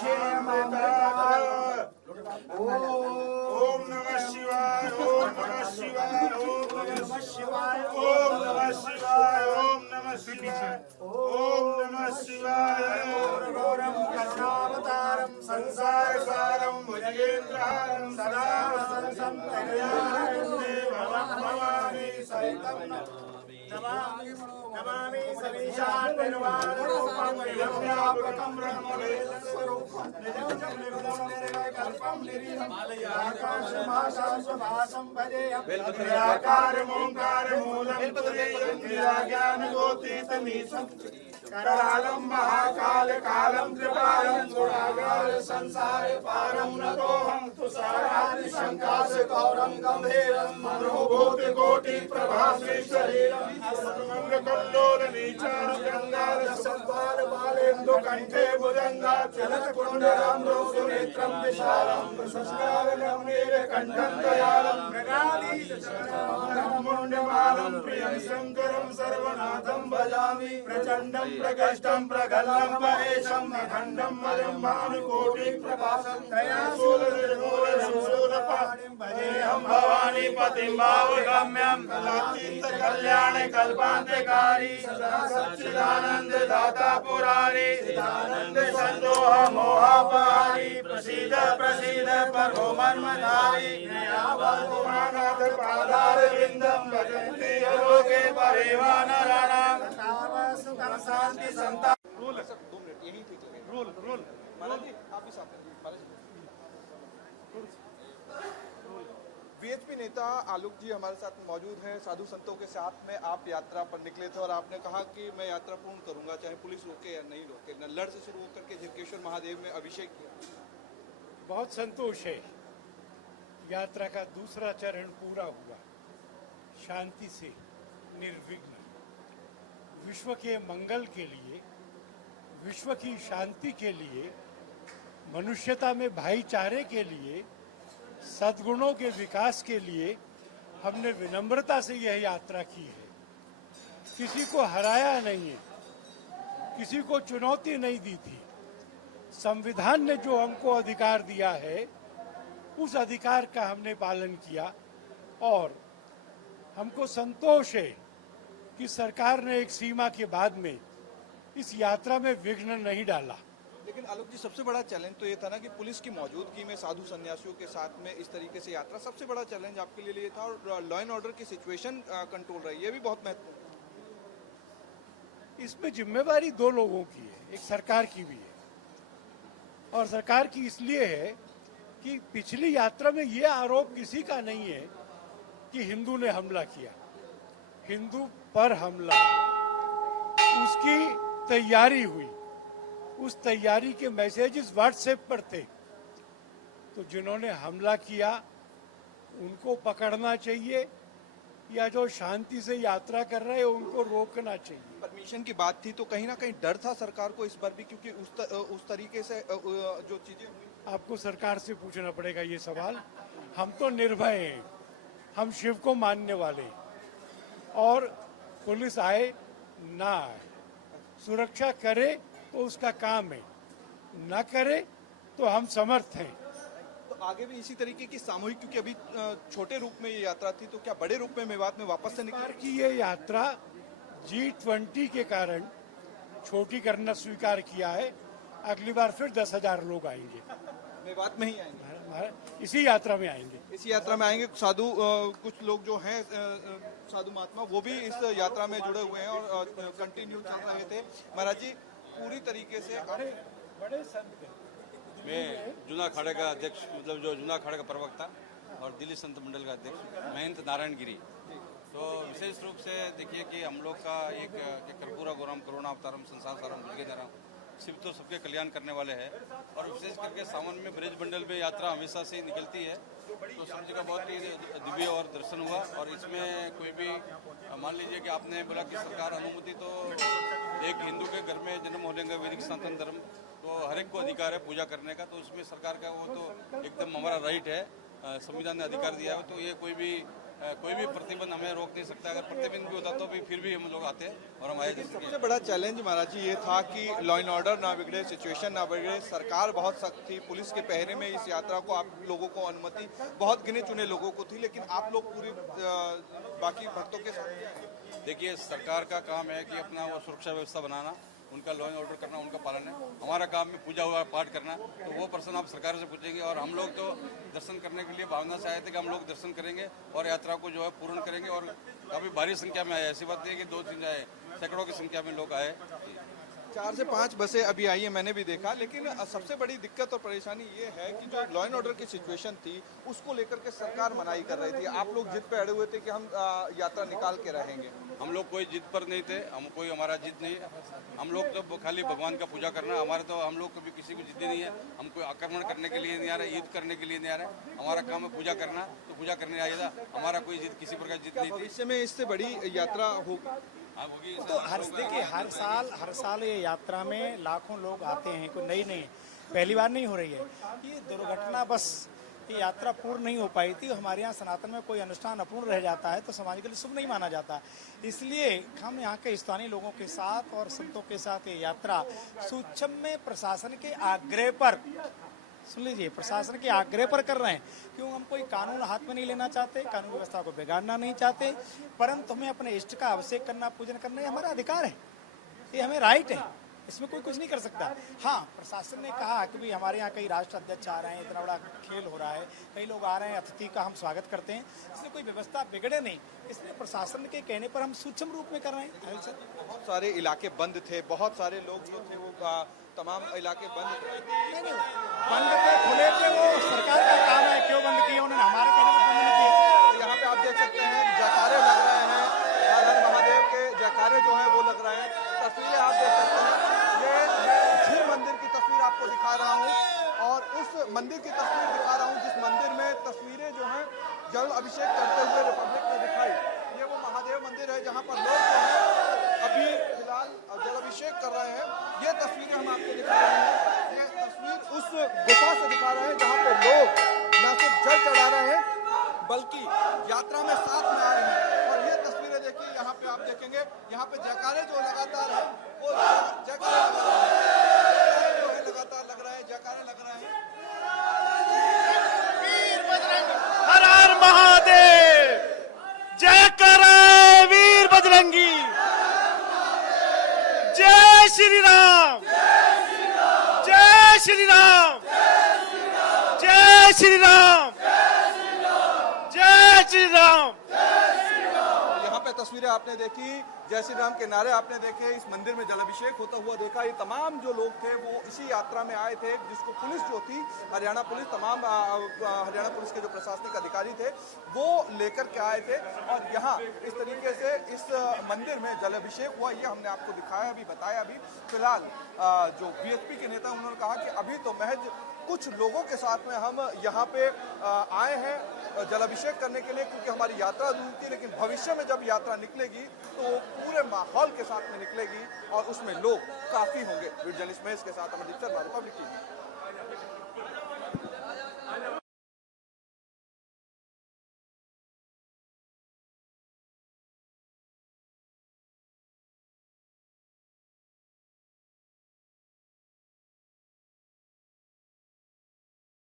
ओम नमः शिवाय, ओम नमः शिवाय, ओम नमः शिवाय, ओम नमः शिवाय, ओम नमः शिवाय, ओम नमः शिवाय। घोरघोरं करुणावतारं संसार सारं भुजगेन्द्रहारं सदा वसन्तं भवामि सहितं नमामि समीशान् निर्वाणरूपं व्यापकं ब्रह्मवेदस्वरूपं निरञ्जनं निर्मलं निर्विकल्पं निरीहम् आकाशमाकाशभासं भजेयं निराकारमोङ्कारमूलं तुरीयं निराज्ञानगोतीतमीशं करालं महाकालकालं कृपालं गुणागार संसार पारं नतोऽहं तुषारादिशङ्काशगौरं गम्भीरं मनोभूतिकोटिप्रभास्वी शरीरं सर्वमङ्गलकल्लोलनीचारं गङ्गारसद्वारबालेन्दुकण्ठे भुजङ्गा चलत्कुण्डलं रोगनेत्रं विशालं प्रशस्तारं नीलकण्ठं दयालं मृगाधीशमुण्डमालं प्रियं शङ्करं सर्वनाथं भजामि प्रचण्डं प्रकष्टं प्रगल्भं महेशं निखण्डं मलं भानुकोटिप्रभासं दयाशूलनिर्मूलं शूलपाणिं भजेऽहं भवानी पतिं भावगम्यं कलातीतकल्याणे कल्पान्त्यकारी सदा सच्चिदानन्ददाता पुरारी चिदानन्द सन्दोह मोहापहारी प्रसीद प्रसीद परमो मन्मधारी नयावनाथ पादारविन्दं भजन्ति लोके परिवानराणां सुखं शांति संता। रोल 2 मिनट यही ठीक लगे। रोल महाराज जी आप भी साथ हैं। बीएचपी नेता आलोक जी हमारे साथ मौजूद हैं। साधु संतों के साथ में आप यात्रा पर निकले थे और आपने कहा कि मैं यात्रा पूर्ण करूंगा चाहे पुलिस रोके या नहीं रोके। नल्लड़ से शुरू होकर के झिरकेश्वर महादेव में अभिषेक किया। बहुत संतोष है, यात्रा का दूसरा चरण पूरा हुआ शांति से निर्विघ्न। विश्व के मंगल के लिए, विश्व की शांति के लिए, मनुष्यता में भाईचारे के लिए, सद्गुणों के विकास के लिए हमने विनम्रता से यह यात्रा की है। किसी को हराया नहीं है, किसी को चुनौती नहीं दी थी। संविधान ने जो हमको अधिकार दिया है उस अधिकार का हमने पालन किया और हमको संतोष है कि सरकार ने एक सीमा के बाद में इस यात्रा में विघ्न नहीं डाला। लेकिन आलोक जी सबसे बड़ा चैलेंज तो ये था ना कि पुलिस की मौजूदगी में साधु सन्यासियों के साथ में इस तरीके से यात्रा, सबसे बड़ा चैलेंज आपके लिए ये था। और लॉ एंड ऑर्डर की सिचुएशन कंट्रोल रही, ये भी बहुत महत्वपूर्ण। इसमें जिम्मेवारी 2 लोगों की है, एक सरकार की भी है। और सरकार की इसलिए है कि पिछली यात्रा में ये आरोप किसी का नहीं है कि हिंदू ने हमला किया। हिंदू पर हमला उसकी तैयारी हुई, उस तैयारी के मैसेजेस व्हाट्सएप पर थे। तो जिन्होंने हमला किया उनको पकड़ना चाहिए या जो शांति से यात्रा कर रहे हैं उनको रोकना चाहिए। परमिशन की बात थी तो कहीं ना कहीं डर था सरकार को इस बार भी, क्योंकि उस तरीके से जो चीजें हुई। आपको सरकार से पूछना पड़ेगा ये सवाल। हम तो निर्भय हैं, हम शिव को मानने वाले, और पुलिस आए ना आए, सुरक्षा करे तो उसका काम है, ना करे तो हम समर्थ हैं। तो आगे भी इसी तरीके की सामूहिक, क्योंकि अभी छोटे रूप में ये यात्रा थी, तो क्या बड़े रूप में मेवात में वापस से निकल की ये यात्रा G20 के कारण छोटी करना स्वीकार किया है। अगली बार फिर 10,000 लोग आएंगे, मेवात में ही आएंगे, इसी यात्रा में आएंगे। इसी यात्रा में आएंगे। साधु कुछ लोग जो हैं साधु महात्मा वो भी इस यात्रा में जुड़े हुए हैं और कंटिन्यू चल रहे थे। महाराज जी पूरी तरीके से बड़े संत। मैं जूना अखाड़े का अध्यक्ष, मतलब जो जूना अखाड़े का प्रवक्ता और दिल्ली संत मंडल का अध्यक्ष महंत नारायण गिरी। तो विशेष रूप से देखिए कि हम लोग का एक कर्पूरा गौरम करुणा अवतारम संसार सारम भुजगेंद्रहारम, शिव तो सबके कल्याण करने वाले हैं। और विशेष करके सावन में ब्रज मंडल में यात्रा हमेशा से निकलती है, तो सब जगह बहुत ही दिव्य और दर्शन हुआ। और इसमें कोई भी मान लीजिए कि आपने बोला कि सरकार अनुमति, तो एक हिंदू के घर में जन्म होने का वैदिक सनातन धर्म, तो हर एक को अधिकार है पूजा करने का। तो उसमें सरकार का वो तो एकदम हमारा राइट है, संविधान ने अधिकार दिया है। तो ये कोई भी कोई भी प्रतिबंध हमें रोक नहीं सकता। अगर प्रतिबंध भी होता तो भी फिर भी हम लोग आते और हम आए। सबसे बड़ा चैलेंज महाराज जी ये था कि लॉ एंड ऑर्डर ना बिगड़े, सिचुएशन ना बिगड़े। सरकार बहुत सख्त थी, पुलिस के पहरे में इस यात्रा को आप लोगों को अनुमति बहुत गिने चुने लोगों को थी, लेकिन आप लोग पूरी बाकी भक्तों के साथ। देखिए, सरकार का काम है कि अपना वो सुरक्षा व्यवस्था बनाना, उनका लॉ एंड ऑर्डर करना, उनका पालन है। हमारा काम है पूजा हुआ पाठ करना, तो वो प्रश्न आप सरकार से पूछेंगे। और हम लोग तो दर्शन करने के लिए भावना से आए थे कि हम लोग दर्शन करेंगे और यात्रा को जो है पूर्ण करेंगे। और काफ़ी भारी संख्या में आए, ऐसी बात नहीं है कि 2-3 आए, सैकड़ों की संख्या में लोग आए। 4 से 5 बसें अभी आई हैं, मैंने भी देखा। लेकिन सबसे बड़ी दिक्कत और परेशानी ये है कि जो लॉ एंड ऑर्डर की सिचुएशन थी उसको लेकर के सरकार मनाही कर रही थी। आप लोग जिद पे अड़े हुए थे कि हम यात्रा निकाल के रहेंगे। हम लोग कोई जिद पर नहीं थे, हमारा जिद नहीं है। हम लोग तो खाली भगवान का पूजा करना, हमारे तो हम लोग कभी किसी को जिद्दी नहीं है। हम कोई आक्रमण करने के लिए नहीं आ रहे, ईद करने के लिए नहीं आ रहे। हमारा काम है पूजा करना, तो पूजा करने आए था। हमारा कोई जिद, किसी प्रकार जिद नहीं थी। भविष्य में इससे बड़ी यात्रा होगी। तो देखिए, हर साल ये यात्रा में लाखों लोग आते हैं। कोई नई पहली बार नहीं हो रही है ये दुर्घटना। बस ये यात्रा पूर्ण नहीं हो पाई थी। हमारे यहाँ सनातन में कोई अनुष्ठान अपूर्ण रह जाता है तो समाज के लिए शुभ नहीं माना जाता। इसलिए हम यहाँ के स्थानीय लोगों के साथ और संतों के साथ ये यात्रा सूक्ष्म में प्रशासन के आग्रह पर, सुन लीजिए, प्रशासन के आग्रह पर कर रहे हैं। क्यों? हम कोई कानून हाथ में नहीं लेना चाहते, कानून व्यवस्था को बिगाड़ना नहीं चाहते, परंतु हमें अपने इष्ट का अभिषेक करना, पूजन करना, ये हमारा अधिकार है, ये हमें राइट है, इसमें कोई कुछ नहीं कर सकता। हाँ, प्रशासन ने कहा कि भाई हमारे यहाँ कई राष्ट्र अध्यक्ष आ रहे हैं, इतना बड़ा खेल हो रहा है, कई लोग आ रहे हैं, अतिथि का हम स्वागत करते हैं, इसलिए कोई व्यवस्था बिगड़े नहीं, इसलिए प्रशासन के कहने पर हम सूक्ष्म रूप में कर रहे हैं। बहुत सारे इलाके बंद थे, बहुत सारे लोग जो थे वो तमाम इलाके बंद थे। नहीं, बंद थे, खुले थे, वो सरकार का काम है, क्यों बंद किया उन्होंने, हमारे कहने पर बंद नहीं किया। यहाँ पे आप देख सकते हैं जयकारे लग रहे हैं, हर हर महादेव के जयकारे जो है वो लग रहे हैं। तस्वीरें आप देख सकते हैं, ये मैं झील मंदिर की तस्वीर आपको दिखा रहा हूँ और उस मंदिर की तस्वीर दिखा रहा हूँ जिस मंदिर में तस्वीरें जो हैं जल अभिषेक करते हुए रिपब्लिक में दिखाई। ये वो महादेव मंदिर है जहाँ पर लोग जो है अभी फिलहाल जल अभिषेक कर रहे हैं। ये तस्वीरें हम आपको दिखा रहे हैं, ये तस्वीर उस गुफा से दिखा रहे हैं जहाँ पे लोग न सिर्फ जल चढ़ा रहे हैं बल्कि यात्रा में साथ में आए हैं। और ये तस्वीरें देखिए, यहाँ पे आप देखेंगे, यहाँ पे जयकारे जो लगातार है वो जयकारे लगातार लग रहे हैं, जयकारे लग रहे हैं। हर हर महादेव, जय करे वीर बजरंगी, जय श्री राम, जय श्री राम, जय श्री राम, जय श्री राम। यहाँ पे तस्वीरें आपने देखी, जय श्री राम के नारे आपने देखे, इस मंदिर में जल अभिषेक होता हुआ देखा। ये तमाम जो लोग थे वो इसी यात्रा में आए थे, जिसको पुलिस जो थी, हरियाणा पुलिस, तमाम हरियाणा पुलिस के जो प्रशासनिक अधिकारी थे वो लेकर के आए थे। और यहाँ इस तरीके से इस मंदिर में जल अभिषेक हुआ, ये हमने आपको दिखाया भी, बताया भी। फिलहाल जो बीएचपी के नेता उन्होंने कहा कि अभी तो महज कुछ लोगों के साथ में हम यहाँ पे आए हैं जलाभिषेक करने के लिए, क्योंकि हमारी यात्रा दूर थी, लेकिन भविष्य में जब यात्रा निकलेगी तो पूरे माहौल के साथ में निकलेगी और उसमें लोग काफी होंगे। वीडियो जर्नलिस्ट महेश के साथ अमरदीप शर्मा, रिपब्लिक टीवी।